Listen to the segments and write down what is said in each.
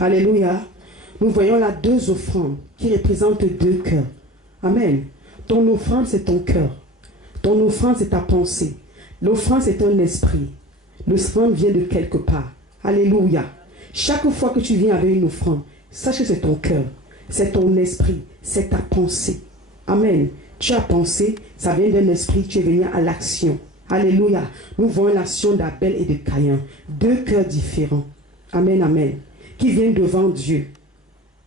Alléluia. Nous voyons là deux offrandes qui représentent deux cœurs. Amen. Ton offrande, c'est ton cœur. Ton offrande, c'est ta pensée. L'offrande, c'est un esprit. L'offrande vient de quelque part. Alléluia. Chaque fois que tu viens avec une offrande, sache que c'est ton cœur, c'est ton esprit, c'est ta pensée. Amen. Tu as pensé, ça vient d'un esprit, tu es venu à l'action. Alléluia. Nous voyons l'action d'Abel et de Caïn. Deux cœurs différents. Amen, amen. Qui viennent devant Dieu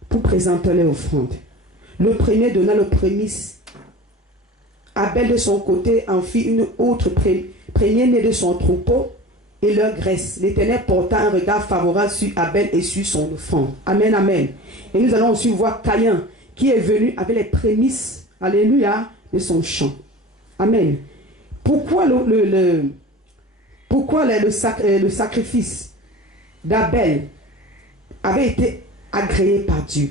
pour présenter les offrandes. Le premier donna le prémisse. Abel de son côté en fit une autre premier-né de son troupeau et leur graisse. L'Éternel porta un regard favorable sur Abel et sur son offrande. Amen, amen. Et nous allons aussi voir Caïn qui est venu avec les prémices, alléluia, de son champ. Amen. Pourquoi le sacrifice d'Abel avait été agréé par Dieu?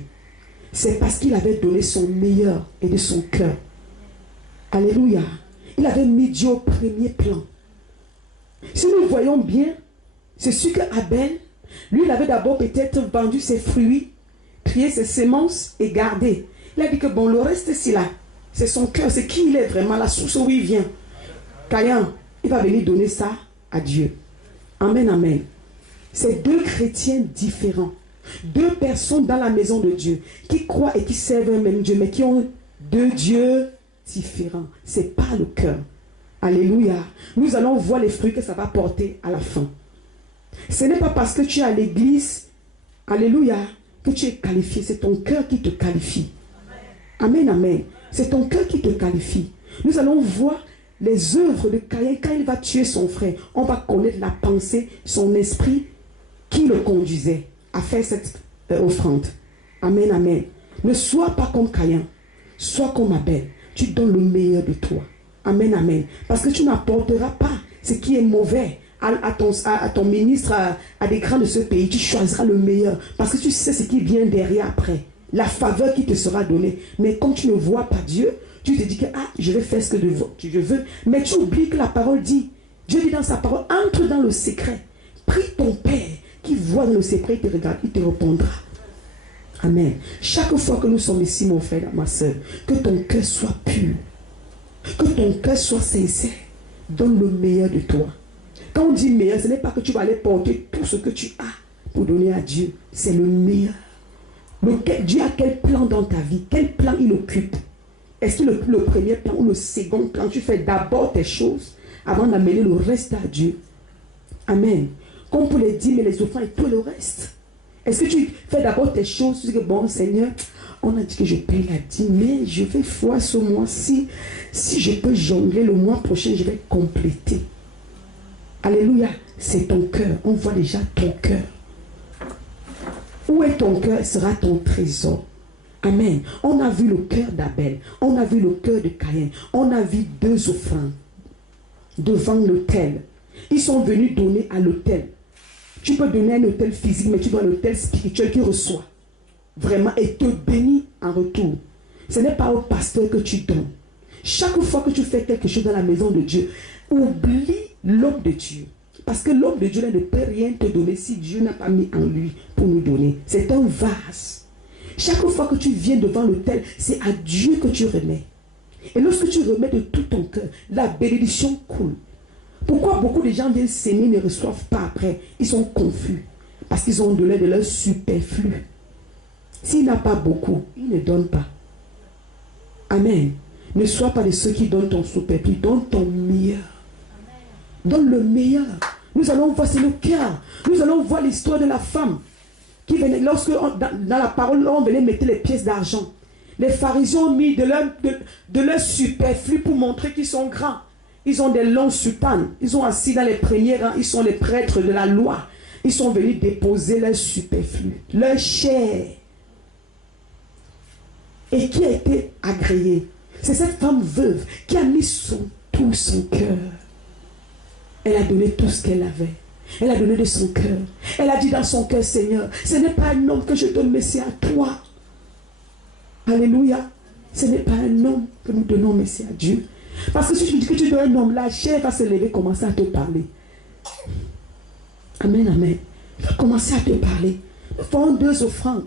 C'est parce qu'il avait donné son meilleur et de son cœur. Alléluia. Il avait mis Dieu au premier plan. Si nous voyons bien, c'est sûr que Abel, lui, il avait d'abord peut-être vendu ses fruits, trié ses semences et gardé. Il a dit que bon, le reste, c'est là. C'est son cœur, c'est qui il est vraiment, la source où il vient. Caïn, il va venir donner ça à Dieu. Amen, amen. C'est deux chrétiens différents. Deux personnes dans la maison de Dieu qui croient et qui servent un même Dieu, mais qui ont deux dieux différents. C'est pas le cœur. Alléluia. Nous allons voir les fruits que ça va porter à la fin. Ce n'est pas parce que tu es à l'église, alléluia, que tu es qualifié. C'est ton cœur qui te qualifie. Amen, amen. C'est ton cœur qui te qualifie. Nous allons voir les œuvres de Caïn. Quand il va tuer son frère, on va connaître la pensée, son esprit qui le conduisait à faire cette offrande. Amen, amen. Ne sois pas comme Caïn. Sois comme Abel. Tu donnes le meilleur de toi. Amen, amen. Parce que tu n'apporteras pas ce qui est mauvais à ton ministre, à des grands de ce pays. Tu choisiras le meilleur. Parce que tu sais ce qui vient derrière après. La faveur qui te sera donnée. Mais quand tu ne vois pas Dieu, tu te dis que je vais faire ce que je veux. Mais tu oublies que la parole dit, Dieu dit dans sa parole, entre dans le secret. Prie ton Père qui voit dans le secret, il te regarde, il te répondra. Amen. Chaque fois que nous sommes ici, mon frère, ma soeur, que ton cœur soit pur. Que ton cœur soit sincère. Donne le meilleur de toi. Quand on dit meilleur, ce n'est pas que tu vas aller porter tout ce que tu as pour donner à Dieu. C'est le meilleur. Dieu a quel plan dans ta vie? Quel plan il occupe? Est-ce que le premier plan ou le second plan, tu fais d'abord tes choses avant d'amener le reste à Dieu? Amen. Comme pour les dîmes et les offrandes et tout le reste. Est-ce que tu fais d'abord tes choses? Tu dis que bon Seigneur, on a dit que je paye la dîme, mais je vais voir ce mois-ci. Si je peux jongler le mois prochain, je vais compléter. Alléluia. C'est ton cœur. On voit déjà ton cœur. Où est ton cœur sera ton trésor. Amen. On a vu le cœur d'Abel. On a vu le cœur de Caïn. On a vu deux offrandes devant l'autel. Ils sont venus donner à l'autel. Tu peux donner un autel physique, mais tu dois un autel spirituel qui reçoit. Vraiment, et te bénit en retour. Ce n'est pas au pasteur que tu donnes. Chaque fois que tu fais quelque chose dans la maison de Dieu, oublie l'homme de Dieu. Parce que l'homme de Dieu ne peut rien te donner si Dieu n'a pas mis en lui pour nous donner. C'est un vase. Chaque fois que tu viens devant l'autel, c'est à Dieu que tu remets. Et lorsque tu remets de tout ton cœur, la bénédiction coule. Pourquoi beaucoup de gens viennent s'aimer et ne reçoivent pas après? Ils sont confus. Parce qu'ils ont donné de leur superflu. S'il n'a pas beaucoup, il ne donne pas. Amen. Ne sois pas de ceux qui donnent ton superflu. Donne ton meilleur. Donne le meilleur. Nous allons voir, c'est le cœur. Nous allons voir l'histoire de la femme qui venait, lorsque dans la parole, on venait mettre les pièces d'argent. Les pharisiens ont mis de leur superflu pour montrer qu'ils sont grands. Ils ont des longs soutanes. Ils sont assis dans les premiers rangs. Ils sont les prêtres de la loi. Ils sont venus déposer leur superflu, leur chair. Et qui a été agréé? C'est cette femme veuve qui a mis tout son cœur. Elle a donné tout ce qu'elle avait. Elle a donné de son cœur. Elle a dit dans son cœur, Seigneur, ce n'est pas un homme que je donne, mais c'est à toi. Alléluia. Ce n'est pas un homme que nous donnons, mais c'est à Dieu. Parce que si tu dis que tu donnes un homme, la chair va se lever, commencer à te parler. Amen, amen. Il va commencer à te parler. Nous ferons 2 offrandes.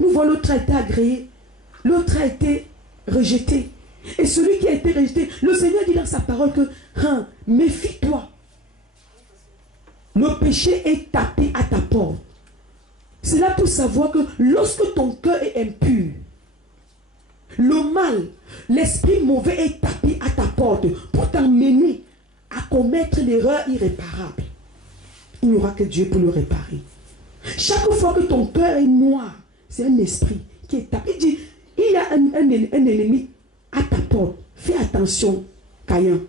Nous voyons l'autre a été agréé. L'autre a été rejeté. Et celui qui a été rejeté, le Seigneur dit dans sa parole que, méfie-toi. Le péché est tapé à ta porte. C'est là pour savoir que lorsque ton cœur est impur, le mal, l'esprit mauvais est tapé à ta porte pour t'emmener à commettre l'erreur irréparable. Il n'y aura que Dieu pour le réparer. Chaque fois que ton cœur est noir, c'est un esprit qui est tapé. Il dit, il y a un ennemi à ta porte. Fais attention, Caïn.